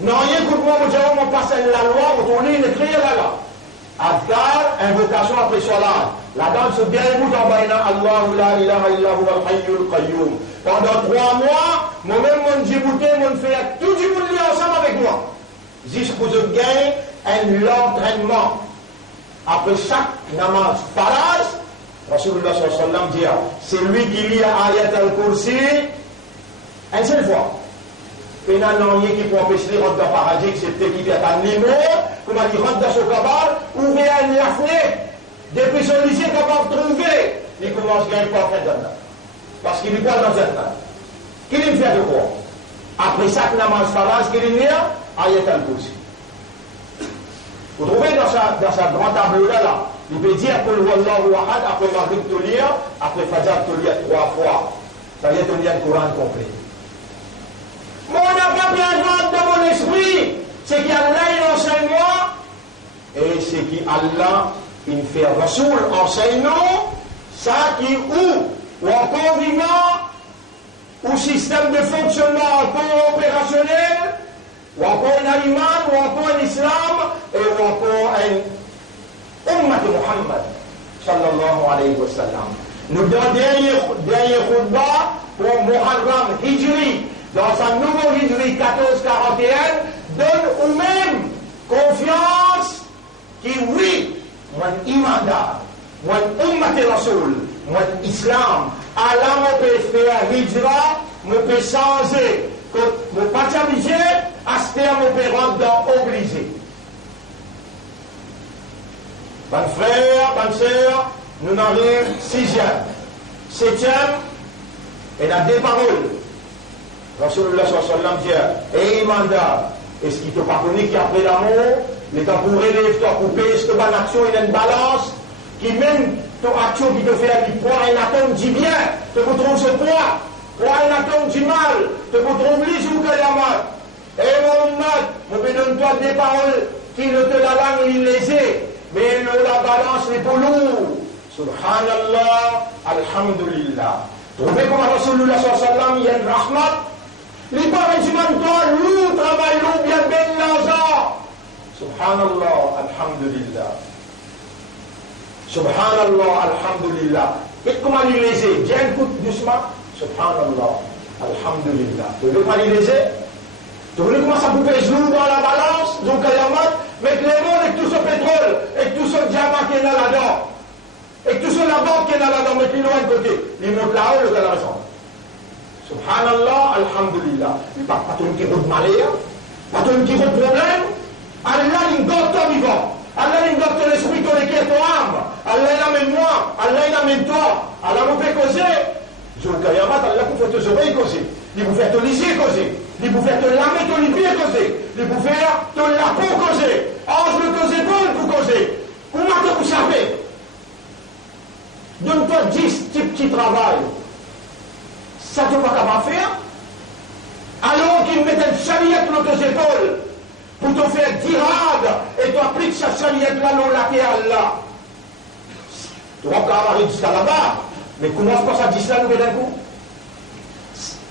Non, écoute-moi, on passe la loi, on lit une criée là. Adkar, invocation après salat. La dame se bien écoute en baïna, Allahu la ilaha illa huwa al-hayyul qayyum. Pendant 3 mois, moi-même, mon Djibouti, mon fait tout le monde ensemble avec moi. Jusqu'à ce que je l'entraînement. Après chaque namaz faraz, Rasulullah sallallahu alayhi wa sallam dit, c'est lui qui lit ayat al-Kursi une seule fois. Et il y a qui peut empêcher de rentrer dans le paradis, excepté qui est un limo, comme il rentre dans son cabal, ouvrir la fenêtre, depuis son lycée, capable de trouver, il commence à gagner pas fait d'un an. Parce qu'il est pas dans un an. Qu'il lui fait de quoi? Après chaque namaz faraz, qu'il lui dit, ayat al-Kursi. Vous trouvez dans sa grand tableau-là, il peut dire pour le Wallahu Ahad, après Maghrib te lire, après Fajr te lire 3 fois. Ça vient te lire le Coran complet. Mais on n'a pas bien vendre dans mon esprit. C'est qu'Allah il enseigne moi. Et c'est qu'Allah il fait Rasoul enseignant. Ça qui ou encore vivant, ou système de fonctionnement encore opérationnel, ou encore un aliment, ou encore un islam, et ou encore un ummat de Muhammad sallallahu alayhi wa sallam. Nous donnons dernier khutbah pour Muharram Hijri. Dans sa nouveau Hijri 1441, donne ou même confiance qui oui, mon imanda, mon ummat rasoul, mon islam, Allah me peut faire hijra, me peut changer, que me pas t'habiller, à ce terme me peut rendre dans obligé. Bonne frère, bonne sœur, nous en arrivons 6e. 7e, et la deux paroles. Rasulullah sallallahu alayhi wa sallam dit, et imanda, est-ce qu'il te pardonne qui après l'amour, les temps pour élève, toi couper, est-ce que ton action il y a une balance, qui même ton action qui te fait du poids et atome du bien, te retrouve ce poids, poids et atome du mal, te retrouve les jours que la mal. Et mon mat, me donne-toi des paroles qui ne te la langue il les est, mais la balance n'est pas lourd. Subhanallah, alhamdulillah. Trouvez comme Rasulullah sallallahu alayhi wa sallam, il y a une rahmat. Les parents du toi, lourd, travail lourd, bien ben l'argent. Subhanallah, alhamdulillah. Subhanallah, alhamdulillah. Et comment il les est? Bien écoute doucement. Subhanallah, alhamdulillah. Tu veux pas les léser? Tu veux comment ça vous pèse lourd dans la balance, donc à la mode, mais que les mondes avec tout ce pétrole, et tout ce diamant qui est là là-dedans, et tout ce là-bas qui est là là-dedans, mais plus loin de côté, les mondes là-haut, le gars l'argent. Subhanallah, alhamdulillah. Mais pas tout le monde qui roule malheur, pas tout le monde qui roule problème. Allah il goûte ton vivant. Allah il goûte ton esprit, ton équipe, ton âme. Allah il amène moi, Allah il amène toi. Allah vous fait causer. Je vous dis, Allah vous fait te oreilles causer. Il vous fait te lycée causer. Il vous fait te laver ton pied causer. Il vous fait te la peau causer. Ange de tes épaules pour causer. Comment que vous savez? Donne-toi 10 types qui travaillent. Ça ne peut pas capable faire. Alors qu'ils mettent une chariette dans tes épaules pour te faire dirade et tu appliques cette chariette-là dans la terre là. Tu vas encore arriver jusqu'à là-bas. Mais commence pas ça dire ça nous d'un coup.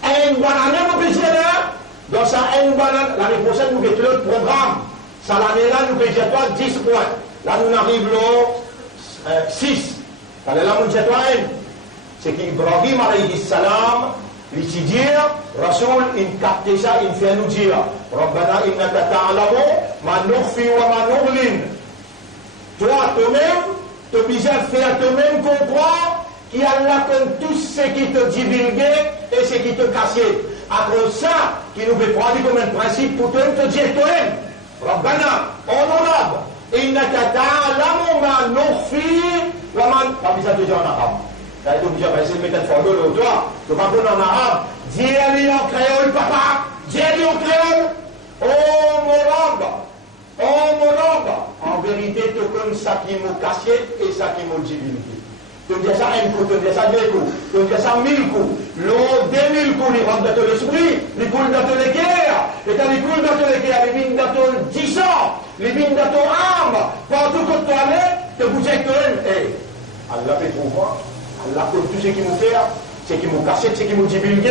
Un banane nous peut dire là. Dans ça, un banane, l'année prochaine nous mettons le programme. Ça l'année-là nous peut dire toi 10 points. Là nous arrivons là 6. L'année là nous dit toi 1. C'est qu'Ibrahim alayhi salam, Ici dire, Rasoul, il capte ça, il fait nous dire, Rabbana innaka ta'lamu ma nukhfi wa ma nu'lin. Toi, toi-même, tu es obligé à faire toi-même comprendre qu'il y a là comme tout ce qui te divulguait et ce qui te cassait. Après ça, qui nous fait prendre comme un principe pour toi-même te dire toi-même, Rabbana, honorable, innaka ta'lamu ma nukhfi wa ma... Pas besoin de dire en arabe. Là, il est obligé à essayer de mettre une formule au doigt. Tu vas prendre en arabe. Dis-lui en créole, papa. Dis-lui en créole. Oh, mon robe. Oh, mon robe. En vérité, tu connais ça qui m'a cassé et ça qui m'a divulgué. Tu dis ça un coup, tu dis ça deux coups, tu dis ça 1000 coups. L'eau, 2000 coups, il rentre dans ton esprit, il coule dans ton équerre. Et quand il coule dans ton équerre, il vient dans ton 10 ans, il vient dans ton âme. Partout que tu allais, tu bouges avec toi-même. Eh, Allah fait pour moi. Allah pour tout ce qui nous fait, ce qui nous casse, ce qui nous divulgue.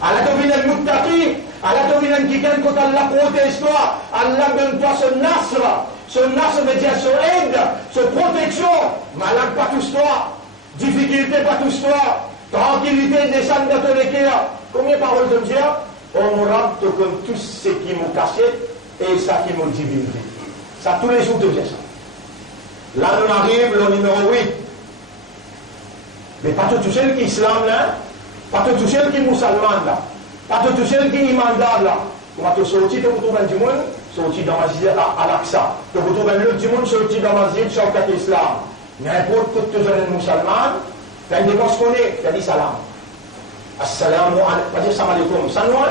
Allah te vient le muttaqi, Allah te vient qui gagne quand Allah protège toi. Allah donne toi ce nasr. Ce nasr veut dire ce aide, ce protection. Malade pas tous toi. Difficulté pas tous toi. Tranquillité descend dans ton équerre. Combien de paroles de Dieu? On me te comme tout ce qui nous casse et ça qui nous divulgue. Ça tous les jours de Dieu. Là on arrive le numéro 8. Mais pas tout seul qui est islam là, pas tout seul qui est musulman là, pas tout seul qui est imandar là. Quand tu sortis, tu retrouves un du monde, sorti dans la masjid Al-Aqsa. Tu retrouves un autre du monde, sorti dans la masjid Shawkat Islam. N'importe que tu es un musulman, tu as une dépense connue, tu as dit salam. Assalamu alaikum, pas dire salam alaikum, ça non,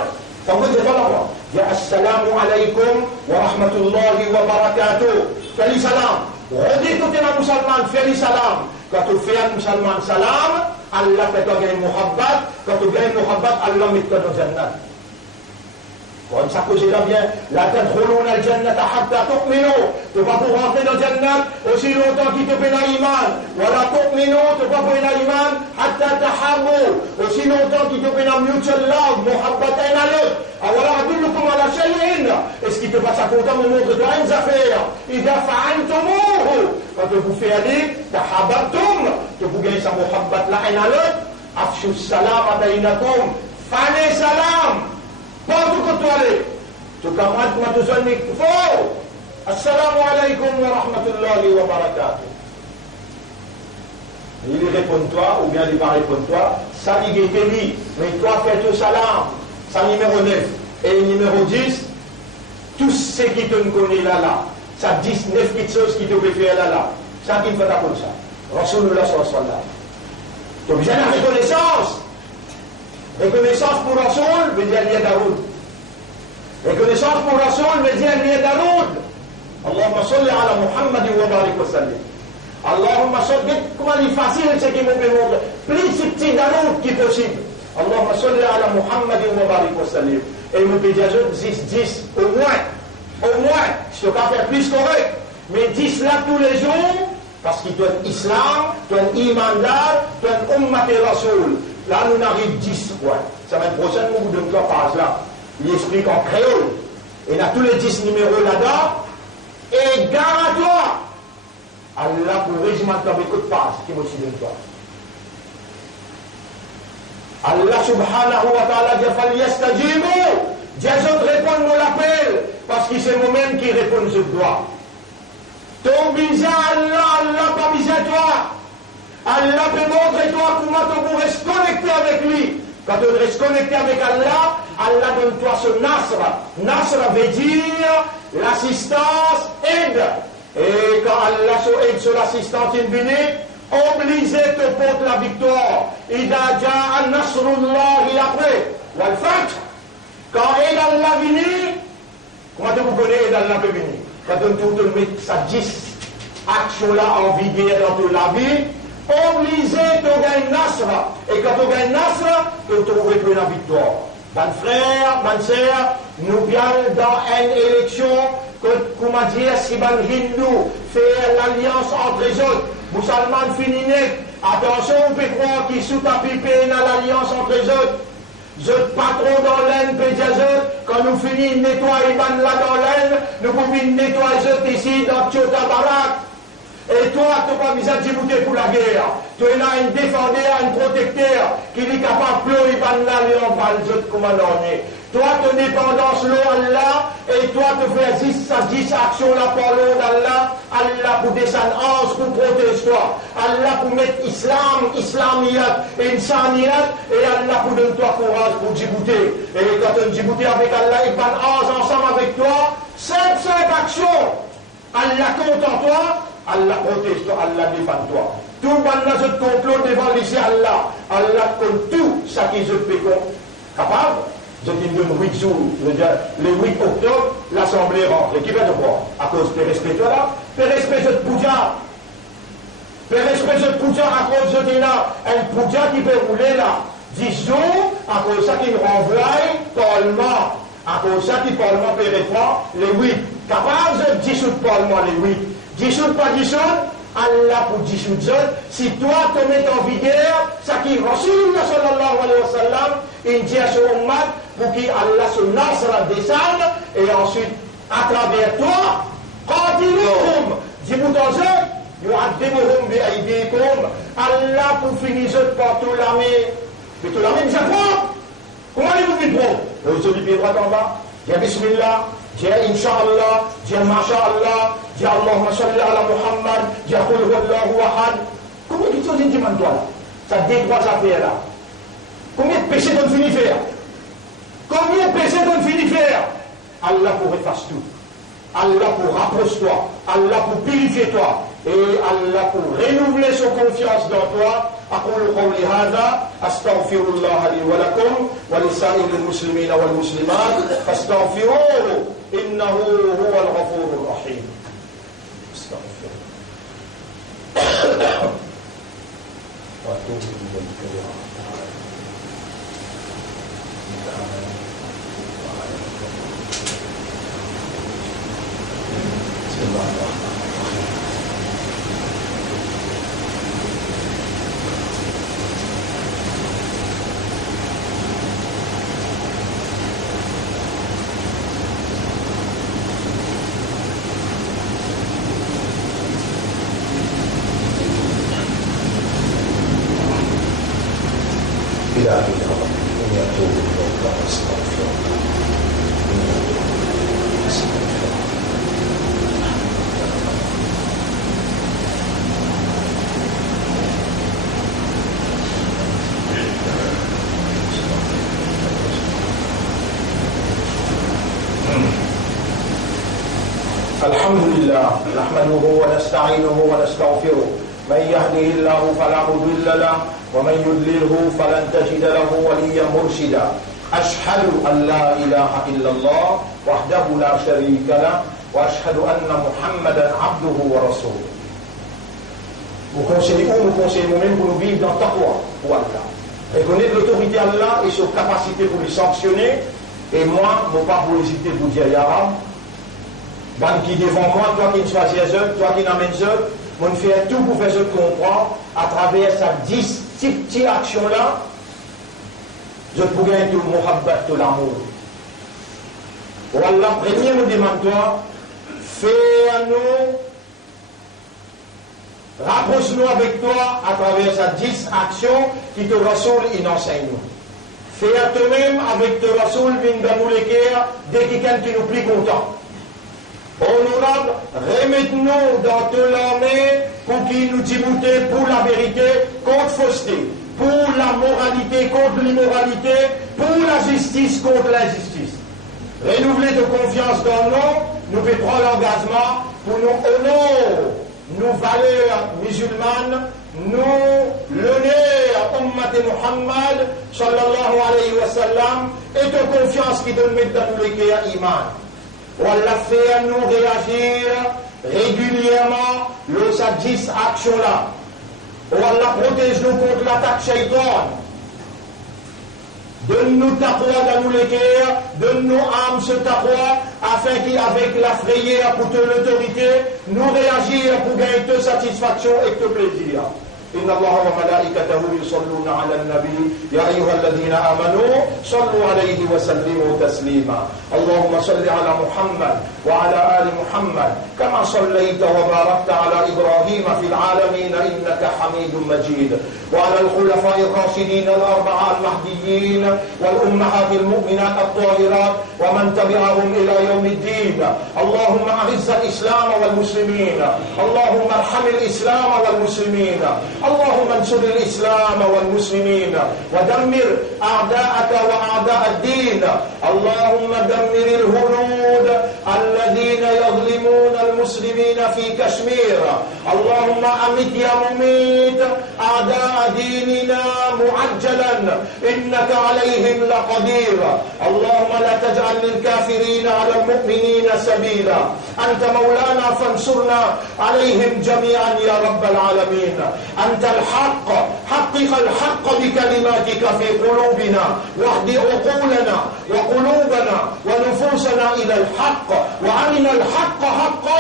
ça veut dire pas là. Dis assalamu alaikum wa rahmatullahi wa barakatuh. Tu as dit salam. Redis que tu es un musulman, fais salam. Quand tu fais un musulman salam, Allah fait gagner muhabbat. Quand tu gagnes muhabbat, Allah met toi dans le jannat. Comme ça que j'ai là bien, la tadkhuluna al-jannata hatta tu'minu. Tu vas pour rentrer dans le jannat aussi longtemps qu'il te fait l'iman. Wala tu'minu, tu vas pour l'iman hatta tahabbu. Aussi longtemps qu'il te fait la mutual love, muhabbat un à l'autre. Alors, adullukum ala shay'in. Est-ce qu'il te passe à content me montre de une affaire? Idha fa'altumuhu. Quand vous faites aller, tahabbatum. Tu vous gagnez sa muhabbat la un à l'autre. Afshu salam bainakum. Fane salam. Partout que tu allais, tu commences à te donner faux. Assalamu alaikum wa rahmatullahi wa barakatuh. Il répond toi, ou bien il va répondre toi. Ça il est dit, mais toi fais tout salam. Ça numéro 9. Et numéro 10, tout ce qui te connaît là. Ça 19 petites choses qui te peut faire là. Ça qui me fait comme ça. Rasulullah sallallahu alayhi wa sallam. Tu as besoin de la reconnaissance. Reconnaissance pour Rasoul, veut dire lié Daoud. Reconnaissance pour Rasoul, veut dire lié Daoud. Allahumma salli ala Muhammad wa barik wa sallim. Allahumma salli, comment il est facile ce qui me montre. Plus petit Daoud qui est possible. Allahumma salli ala Muhammad wa barik wa sallim. Et nous peut dire 10, au moins, si tu peux faire plus correct, mais 10 là tous les jours, parce qu'il doit islam, doit imandar, doit ummat et Rasoul. Là, nous n'arrivons 10 points. Ça va être prochaine, nous vous donne 3 pages là. Il explique en créole. Et il a tous les 10 numéros là-dedans. Et gare à toi. Allah pour régiment de beaucoup de pages qui me suit de toi. Allah subhanahu wa ta'ala dit falyastajibu. Dieu répond nous l'appel. Parce que c'est moi-même qui réponds je dois. Ton bizarre Allah pas bizarre toi. Allah te montre toi comment tu pourrais se connecter avec lui. Quand tu restes connecté avec Allah, Allah donne toi ce nasr. Nasr veut dire l'assistance, aide. Et quand Allah se aide sur l'assistance infinie, obligé te porte la victoire. Ida ja'a nasrullahi après. Wal fath. Quand aide Allah vient, comment tu vous connaissez aide Allah peut venir? Quand tu te mets sa 10 actions là en vigueur dans toute la vie, obligé de gagner Nasr. Et quand on gagne Nasr, tu trouveras plus la victoire. Bonne frère, bonne sœur, nous viens dans une élection que, comment dire, si ban hindou fait l'alliance entre les autres, musulmans finis. Attention, on peut croire qu'ils sont tapés dans l'alliance entre les autres. Je pas trop dans l'aine, quand nous finissons nettoyer là dans l'aine, nous pouvons nettoyer ici dans Tchota Barak. Et toi, tu n'as pas besoin de Djibouti pour la guerre. Tu es là un défendeur, un protecteur qui est capable de pleurer banna lui en parle de commandant. Toi, te dépendance l'eau Allah, et toi, te fais 10 actions là par l'eau d'Allah, Allah pour descendre, pour protéger toi, Allah pour mettre islamiyat, insaniyat, et Allah pour donner toi courage pour Djibouti. Et quand tu Djibouti avec Allah, il va ensemble avec toi, 5 actions. Allah compte en toi, Allah protège toi, Allah défend toi. Tout le monde dans ce complot devant l'issue Allah. Allah compte tout ce qui se fait capable. Je dis le 8 jours, le 8 octobre, l'Assemblée rentre. Et qui va te voir? À cause de respect toi là, de respect de Pouja. De respect de Pouja à cause de là, un Pouja qui peut rouler là. 10 jours, à cause de ça qui renvoie Parlement. À cause de ça qui Parlement peut répondre les 8. Capable de dissoudre Parlement les 8. Dissoudre pas dissoudre. Allah pour dissoudre, si toi te mets en vigueur, ça qui Rasulullah sallallahu alayhi wa sallam, il dit à ce ummat pour qu'il Allah se nasra descende, et ensuite, à travers toi, qatiluhum, dis-vous dans eux, yu'addimuhum bi'aydikum, Allah pour finir par tout l'armée, mais tout l'armée, déjà quoi? Comment allez-vous vite pour? Vous avez droit en bas, dis Bismillah, dis Inch'Allah, dis Masha'Allah, dis Allahumma salli ala Muhammad, dis Qul huwallahu ahad. Combien de choses demande toi là? Ça détruit affaires là. Combien de péchés t'ont fini faire? Combien de péchés t'ont fini faire? Allah pour effacer tout. Allah pour rapprocher toi. Allah pour purifier toi. Et Allah pour renouveler son confiance dans toi. أقول قولي هذا أستغفر الله لي ولكم ولسائر المسلمين والمسلمات فاستغفروه إنه هو الغفور الرحيم. استغفر وأتوب إليك يا رب. بسم الله الرحمن الرحيم. الحمد لله نحمده ونستعينه ونستغفره من يهده الله فلا مضل له ومن يضلله فلن تجد له وليا مرشدا أشهد أن لا إله إلا الله وحده لا شريك له وأشهد أن محمدا عبده ورسوله. Vous conseillez où? Nous conseillons nous-mêmes pour nous vivre dans taqwa pour Allah. Reconnaître l'autorité d'Allah et ses capacités pour les sanctionner. Et moi, mon pas pour hésiter pour dire Yarab. Ban qui devant moi, toi qui ne choisis eux, toi qui n'amènes eux, on fait tout pour faire ce comprendre à travers cette petite action-là. Je pourrais être le muhabbat de l'amour. Wallah, premier nous demande toi, fais-nous, rapproche-nous avec toi à travers cette 10 actions qui te Rasoul il enseigne. Fais à toi-même avec te Rasoul vingamos l'équerre dès quelqu'un qui nous plie content. Honorable, remette-nous dans toute l'armée pour qu'il nous déboutent pour la vérité contre fausseté, pour la moralité contre l'immoralité, pour la justice contre l'injustice. Renouveler de confiance dans nous, nous pouvons prendre l'engagement pour nous honorer nos valeurs musulmanes, nous l'honneur à Ummat Muhammad sallallahu alayhi wa sallam et de confiance qui donne mettre dans nous les iman. Allah fait à nous réagir régulièrement le sa 10 actions-là. Allah protège-nous contre l'attaque shaitan. Donne-nous taqwa dans nous les guerres, donne-nous âme ce taqwa, afin qu'avec la frayeur pour toute l'autorité, nous réagir pour gagner de satisfaction et de plaisir. إن الله وملائكته يصلون على النبي يا أيها الذين آمنوا صلوا عليه وسلموا تسليما اللهم صل على محمد وعلى آل محمد كما صليت وباركت على إبراهيم في العالمين إنك حميد مجيد وعلى الخلفاء الراشدين الأربعة المهديين والأمهات المؤمنات الطاهرات ومن تبعهم إلى يوم الدين اللهم أعز الإسلام والمسلمين اللهم ارحم الإسلام والمسلمين اللهم انصر الإسلام والمسلمين ودمر أعداءك وأعداء الدين اللهم دمر الهنود الذين يظلمون المسلمين في كشمير اللهم أمت يا مميت أعداء ديننا معجلا إنك عليهم لقدير اللهم لا تجعل للكافرين على المؤمنين سبيلا أنت مولانا فانصرنا عليهم جميعا يا رب العالمين أنت الحق حقق الحق بكلماتك في قلوبنا واهد عقولنا وقلوبنا ونفوسنا إلى الحق وأرنا الحق حقا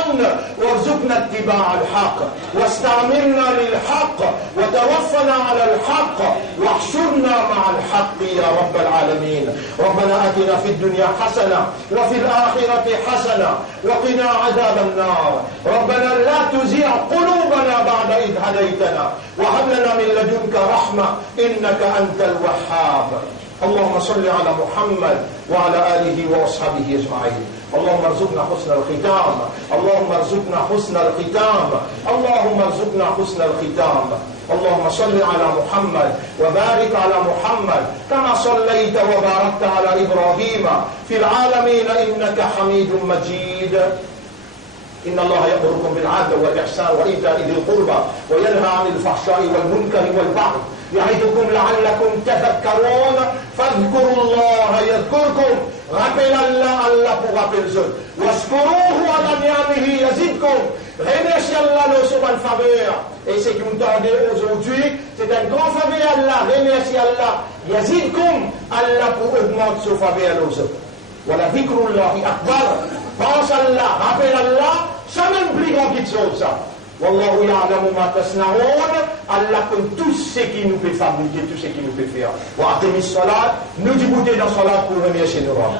وارزقنا اتباع الحق واستعملنا للحق وتوفنا على الحق واحشرنا مع الحق يا رب العالمين ربنا آتنا في الدنيا حسنة وفي الآخرة حسنة وقنا عذاب النار ربنا لا تزيع قلوبنا بعد إذ هديتنا وهب لنا من لدنك رحمة إنك أنت الوهاب اللهم صل على محمد وعلى آله وأصحابه أجمعين اللهم ارزقنا حسن الختام اللهم ارزقنا حسن الختام اللهم ارزقنا حسن الختام اللهم صل على محمد وبارك على محمد كما صليت وباركت على إبراهيم في العالمين إنك حميد مجيد إن الله يأمركم بالعدل والإحسان وإيتاء ذي القربى وينهى عن الفحشاء والمنكر والبغي يعظكم لعلكم تذكرون فاذكروا الله يذكركم rappelez Allah pour rappeler eux واشكروه على نعمه يزدكم remerciez Allah de son bonne faveur et ce que vous entendez aujourd'hui c'est un grand faveur Allah remerciez Allah يزدكم Allah pour augmenter son faveur aux autres ولذكر الله أكبر pense Allah rappelle Allah ça même plus grand que ça Wallahu ya'lamu ma tasna'un Allah connaît tout ce qui nous fait fabriquer tout ce qui nous fait faire wa aqimis salat nous débouter dans salat pour remercier nos rois